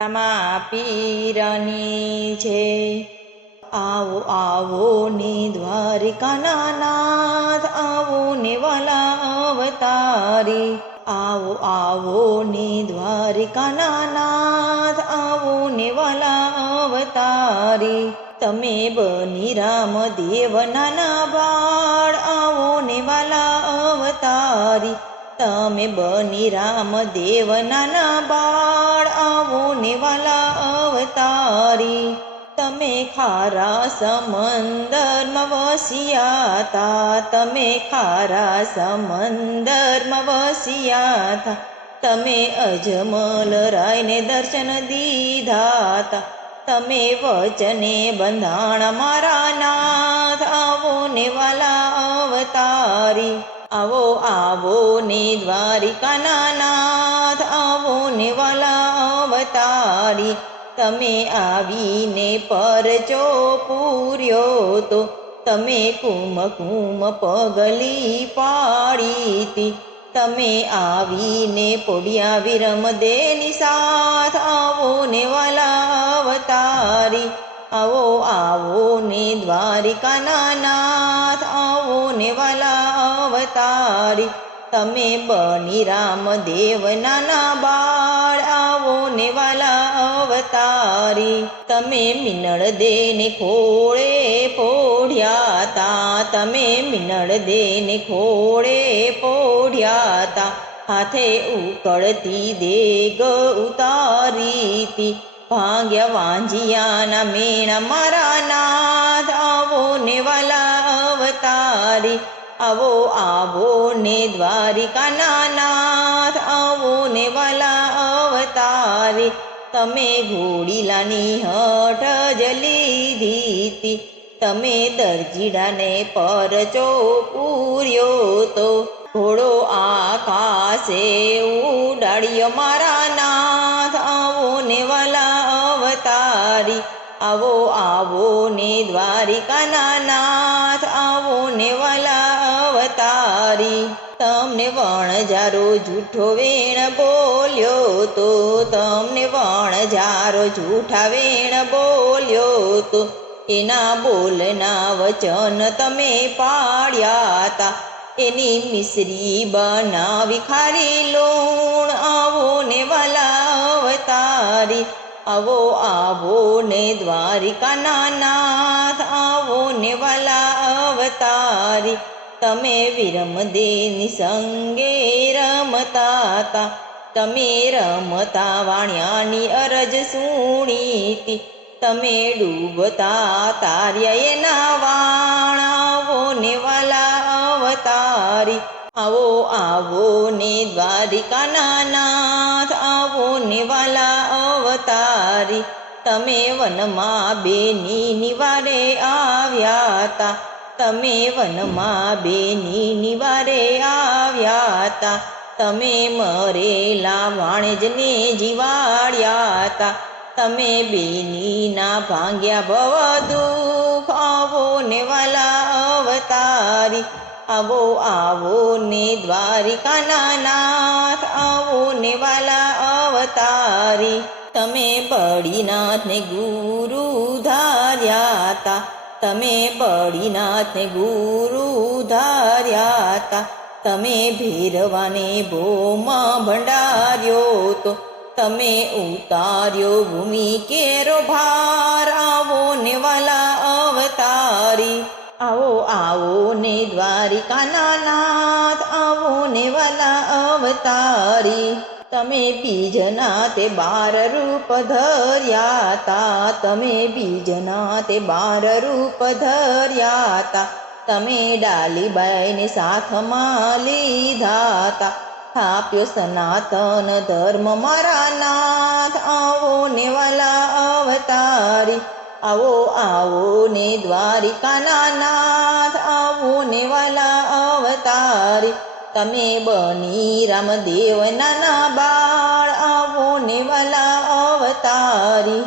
રામા પીરની છે। આવો આવો ને દ્વારિકાના નાથ, આવો ને વાલા અવતારી। આવો આવો ને દ્વારિકાના નાથ, આવો ને વાલા અવતારી। તમે બની રામદેવ નાના બાળ, આવો ને વાલા અવતારી। તમે બની રામદેવ નાના બાળ, આવો ને વાલા અવતારી। તમે ખારા સમંદરમાં વસ્યા તા, તમે ખારા સમંદરમાં વસ્યા તા। તમે અજમલ રાયને દર્શન દીધા તા, તમે વચને બંધાણા મારા નાથ, આવો ને વાલા અવતારી। આવો આવો ને દ્વારિકાના નાથ, આવો ને વાલા અવતારી। તમે આવીને પરચો પૂર્યો તો, તમે કુમ કુમ પગલી પાડીતી। તમે આવીને પોઢ્યા વિરમદેની સાથ, આવો ને વાલા અવતારી। આવો આવો ને દ્વારિકાના નાથ, આવો ને વાલા અવતારી। તમે બની રામદેવ નાના બાળ, આવો ને વાલા અવતારી। તમે મિનળ દેને ખોળે પોઢ્યા તા, તમે મિનળ દેને ખોળે પોઢ્યા તા। હાથે ઉકળતી દેગ ઉતારીતી, ભાંગ્યા વાંજિયાના મેણા મારા નાથ, આવો ને વાલા અવતારી। આવો આવો ને દ્વારિકાના નાથ, આવો ને વાલા અવતારી। તમે ઘોડીલાની હઠ જ લીધીતી, તમે દરજીડાને પરચો પૂર્યો તો, ઘોડો આકાશે ઉડાડ્યો મારા નાથ, આવો ને વાલા અવતારી। આવો આવો ને દ્વારિકાના નાથ, આવો ને વાલા અવતારી। તમને વણજારો જૂઠો વેણ બોલ્યો તો, તમને વણજારો જૂઠા વેણ બોલ્યો તો, એના બોલના વચન તમે પાડ્યા તા। એની મિશ્રી બનાવી ખારી લૂણ, આવો ને વાલા અવતારી। આવો આવો ને દ્વારિકાના નાથ, આવો ને વાલા અવતારી। તમે વિરમદેની સંગે રમતા તા, તમે રમતા વાણિયાની અરજ સુણીતી। તમે ડૂબતા તાર્યા એના વાણ, આવો ને વાલા અવતારી। આવો આવો ને દ્વારિકાના નાથ, આવો ને વાલા અવતારી। તમે વનમાં બેની નિવારે આવ્યા તા, તમે વનમાં બેની નિવારે આવ્યા તા। તમે મરેલા વાણેજને જીવાડ્યા તા, તમે બેનીના ભાંગ્યા ભવ દુઃખ, આવો ને વાલા અવતારી। આવો આવો ને દ્વારિકાના નાથ, આવો ને વાલા અવતારી। તમે બળીનાથને ગુરુ ધાર્યા તા, તમે બળીનાથને ગુરુ ધાર્યા તા। તમે ભેરવાને ભોમાં ભંડાર્યો તો, તમે ઉતાર્યો ભૂમિ કેરો ભાર, આવો ને વાલા અવતારી। આવો આવો ને દ્વારિકાના નાથ, આવો ને વાલા અવતારી। તમે બીજના તે 12 રૂપ ધર્યા તા, તમે બીજના તે 12 રૂપ ધર્યા તા। તમે ડાલીબાઈને સાથમાં લીધા તા, થાપ્યો સનાતન ધર્મ મારા નાથ, આવો ને વાલા અવતારી। આવો આવો ને દ્વારિકાના નાથ, આવો ને વાલા અવતારી। તમે બની રામદેવ નાના બાળ, આવો ને વાલા અવતારી।